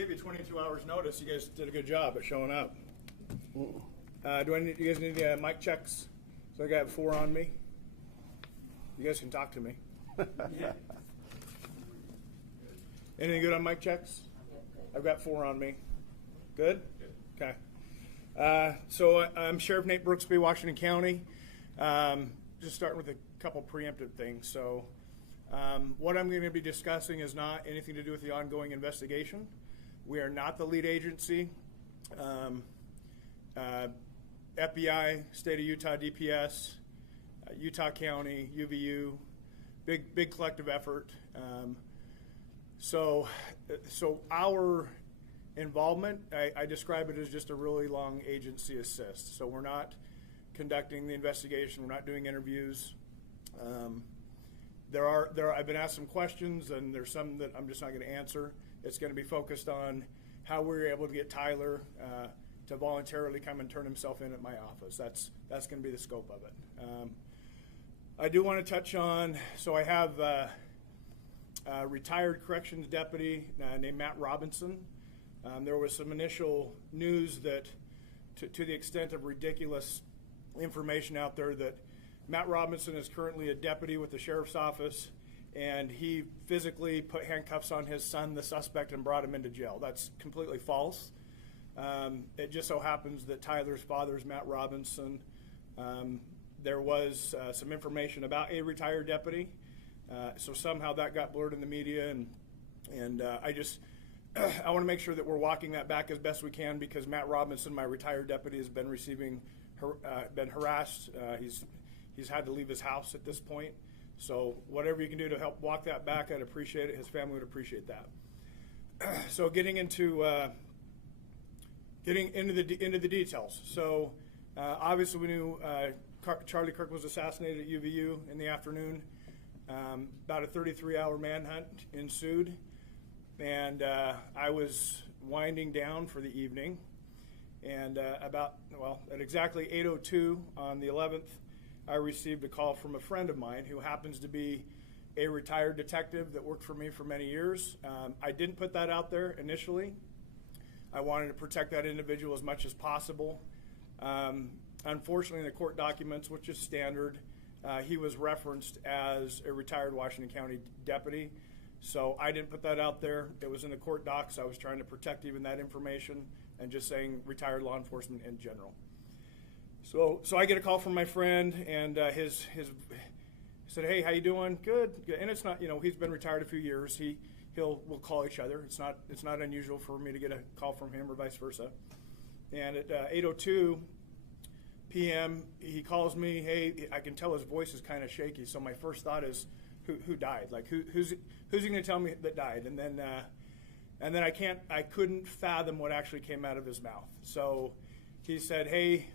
gave you 22 hours notice. You guys did a good job at showing up. You guys need mic checks? So I got 4 on me. You guys can talk to me. Anything good on mic checks? I've got 4 on me. Good? Okay. So I'm Sheriff Nate Brooksby, Washington County. Just starting with a couple preemptive things. So what I'm going to be discussing is not anything to do with the ongoing investigation. We are not the lead agency. FBI, State of Utah, DPS, Utah County, UVU, big collective effort. So our involvement, I describe it as just a really long agency assist. So we're not conducting the investigation. We're not doing interviews. I've been asked some questions, and there's some that I'm just not going to answer. It's going to be focused on how we were able to get Tyler to voluntarily come and turn himself in at my office. That's going to be the scope of it. I do want to touch on, so I have a retired corrections deputy named Matt Robinson. There was some initial news that, to the extent of ridiculous information out there, that Matt Robinson is currently a deputy with the sheriff's office, and he physically put handcuffs on his son, the suspect, and brought him into jail. That's completely false. It just so happens that Tyler's father is Matt Robinson. There was some information about a retired deputy, so somehow that got blurred in the media, and I want to make sure that we're walking that back as best we can, because Matt Robinson, my retired deputy, has been been harassed. He's had to leave his house at this point. So whatever you can do to help walk that back, I'd appreciate it. His family would appreciate that. So getting into the details. So obviously we knew Charlie Kirk was assassinated at UVU in the afternoon. About a 33-hour manhunt ensued, and I was winding down for the evening. And at exactly 8:02 on the 11th, I received a call from a friend of mine who happens to be a retired detective that worked for me for many years. I didn't put that out there initially. I wanted to protect that individual as much as possible. Unfortunately, in the court documents, which is standard, he was referenced as a retired Washington County deputy. So I didn't put that out there. It was in the court docs. I was trying to protect even that information and just saying retired law enforcement in general. So I get a call from my friend, and his said, "Hey, how you doing?" Good. And it's not, he's been retired a few years. We'll call each other. It's not unusual for me to get a call from him or vice versa. And at 8:02 p.m. he calls me. Hey, I can tell his voice is kind of shaky. So my first thought is, who died? Like who's he going to tell me that died? And then I couldn't fathom what actually came out of his mouth. So he said, "Hey,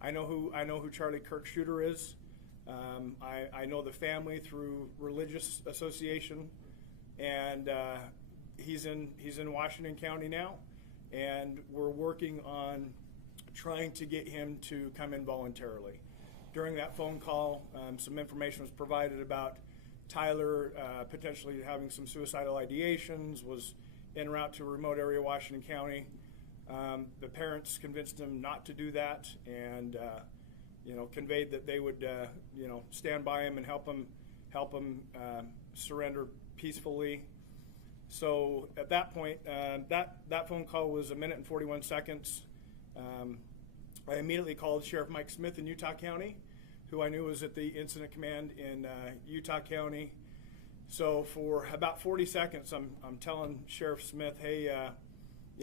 I know who Charlie Kirk shooter is. I know the family through religious association, and he's in Washington County now, and we're working on trying to get him to come in voluntarily." During that phone call, some information was provided about Tyler potentially having some suicidal ideations, was en route to a remote area of Washington County. The parents convinced him not to do that, and conveyed that they would stand by him and help him surrender peacefully. So at that point, that phone call was 1 minute and 41 seconds. I immediately called Sheriff Mike Smith in Utah County, who I knew was at the incident command in Utah County. So for about 40 seconds, I'm telling Sheriff Smith, "Hey,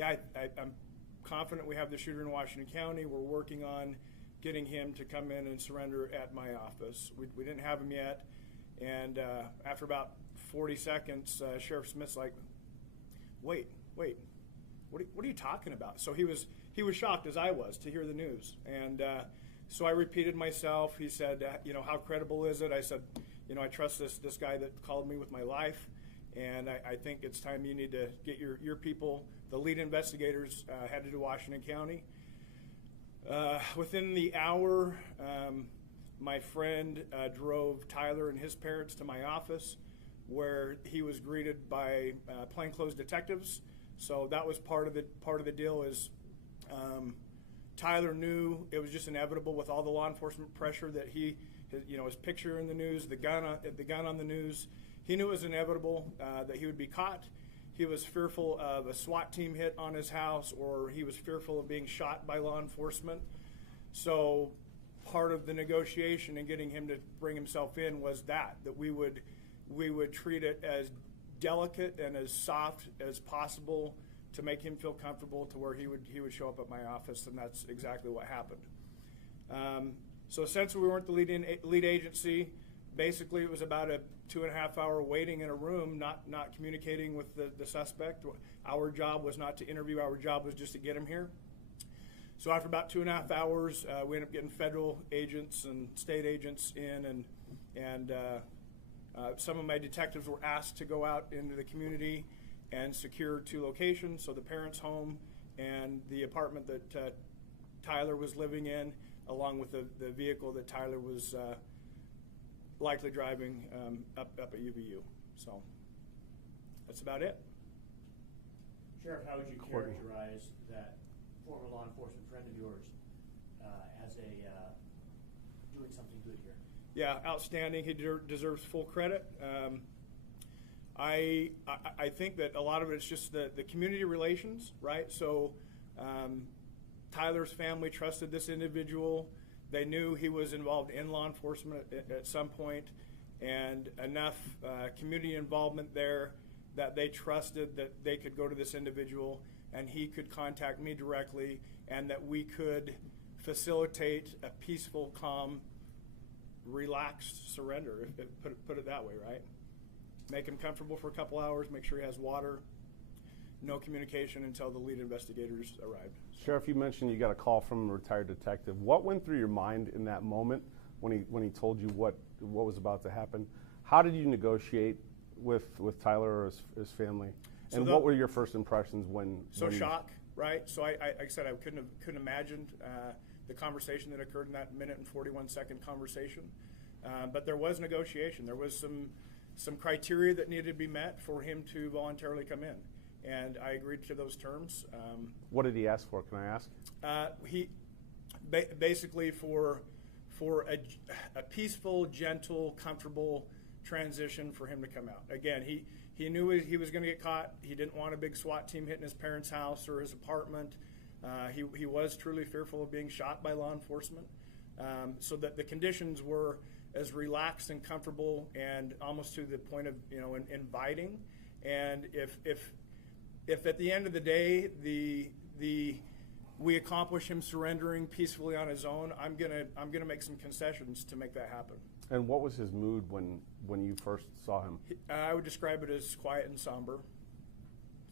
I'm confident we have the shooter in Washington County. We're working on getting him to come in and surrender at my office." We didn't have him yet, and after about 40 seconds, Sheriff Smith's like, "Wait, what are you talking about?" So he was shocked, as I was, to hear the news, and so I repeated myself. He said, "How credible is it?" I said, "I trust this guy that called me with my life, and I think it's time you need to get your people." The lead investigators headed to Washington County. Within the hour, my friend drove Tyler and his parents to my office, where he was greeted by plainclothes detectives. So that was part of the deal. Is Tyler knew it was just inevitable with all the law enforcement pressure that his picture in the news, the gun on the news. He knew it was inevitable that he would be caught. He was fearful of a SWAT team hit on his house, or he was fearful of being shot by law enforcement. So part of the negotiation and getting him to bring himself in was that we would treat it as delicate and as soft as possible to make him feel comfortable to where he would show up at my office, and that's exactly what happened. So since we weren't the lead agency, basically it was about a 2.5 hour waiting in a room, not communicating with the suspect. Our job was not to interview, our job was just to get him here. So after about 2.5 hours, we ended up getting federal agents and state agents in, and some of my detectives were asked to go out into the community and secure 2 locations, so the parents' home and the apartment that Tyler was living in, along with the vehicle that Tyler was likely driving up at UVU. So that's about it. Sheriff, how would you characterize that former law enforcement friend of yours as doing something good here? Yeah, outstanding. He deserves full credit. I think that a lot of it's just the community relations, right? So Tyler's family trusted this individual. They knew he was involved in law enforcement at some point, and enough community involvement there that they trusted that they could go to this individual and he could contact me directly, and that we could facilitate a peaceful, calm, relaxed surrender, put it that way, right? Make him comfortable for a couple hours, make sure he has water, no communication until the lead investigators arrived. Sheriff, you mentioned you got a call from a retired detective. What went through your mind in that moment when he told you what was about to happen? How did you negotiate with Tyler or his family? And what were your first impressions when shock, right? So I like I said, I couldn't imagine the conversation that occurred in that 1 minute and 41-second conversation. But there was negotiation. There was some criteria that needed to be met for him to voluntarily come in, and I agreed to those terms. What did he ask for? Can I ask? He basically for a peaceful, gentle, comfortable transition for him to come out. Again, he knew he was going to get caught. He didn't want a big SWAT team hitting his parents' house or his apartment. He was truly fearful of being shot by law enforcement. So that the conditions were as relaxed and comfortable and almost to the point of inviting. And if at the end of the day we accomplish him surrendering peacefully on his own, I'm gonna make some concessions to make that happen. And what was his mood when you first saw him? I would describe it as quiet and somber.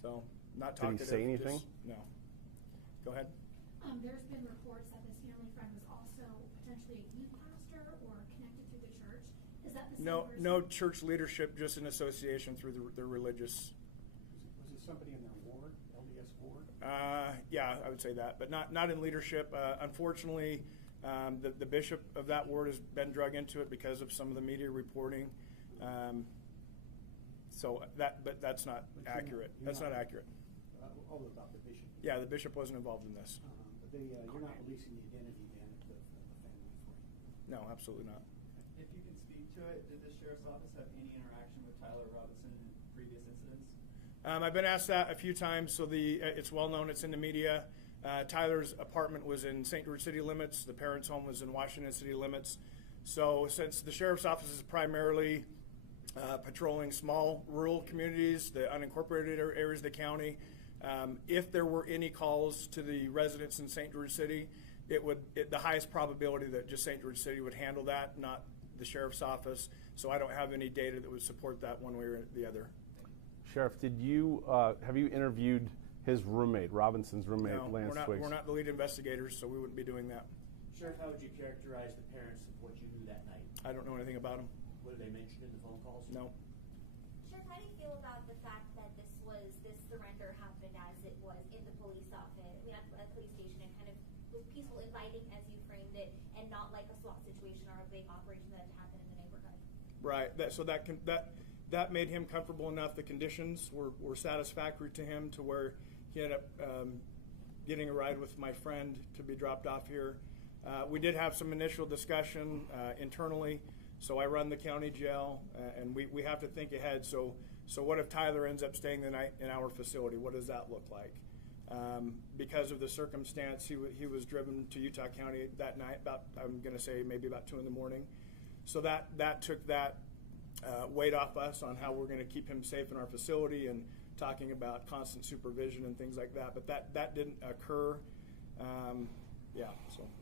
So not talkative. Did he say anything? No. Go ahead. There's been reports that this family friend was also potentially a youth pastor or connected through the church. Is that the same person? No church leadership, just an association through the religious. Was it somebody in their ward, LDS ward? Yeah, I would say that, but not in leadership. Unfortunately, the bishop of that ward has been drug into it because of some of the media reporting. But that's not accurate. That's not accurate. About the bishop. Yeah, the bishop wasn't involved in this. But you're not releasing the identity then of the family for you? No, absolutely not. If you can speak to it, did the sheriff's office have any interaction with Tyler Robinson in previous incidents? I've been asked that a few times, so it's well known, it's in the media. Tyler's apartment was in St. George city limits. The parents' home was in Washington city limits. So since the sheriff's office is primarily patrolling small rural communities, the unincorporated areas of the county, if there were any calls to the residents in St. George City, the highest probability that just St. George City would handle that, not the sheriff's office. So I don't have any data that would support that one way or the other. Sheriff, have you interviewed his roommate, Robinson's roommate, No, Lance Twiggs? We're not the lead investigators, so we wouldn't be doing that. Sheriff, how would you characterize the parents of what you knew that night? I don't know anything about them. What did they mention in the phone calls? No. Sheriff, how do you feel about the fact that this surrender happened as it was in the police office, at the police station, and kind of was peaceful, inviting as you framed it, and not like a SWAT situation or a big operation that had happened in the neighborhood? Right. that made him comfortable enough. The conditions were satisfactory to him to where he ended up getting a ride with my friend to be dropped off here. We did have some initial discussion internally. So I run the county jail, and we have to think ahead. So what if Tyler ends up staying the night in our facility? What does that look like? Because of the circumstance, he was driven to Utah County that night, I'm going to say maybe about 2 a.m. So that took that weight off us on how we're going to keep him safe in our facility and talking about constant supervision and things like that. But that didn't occur. So.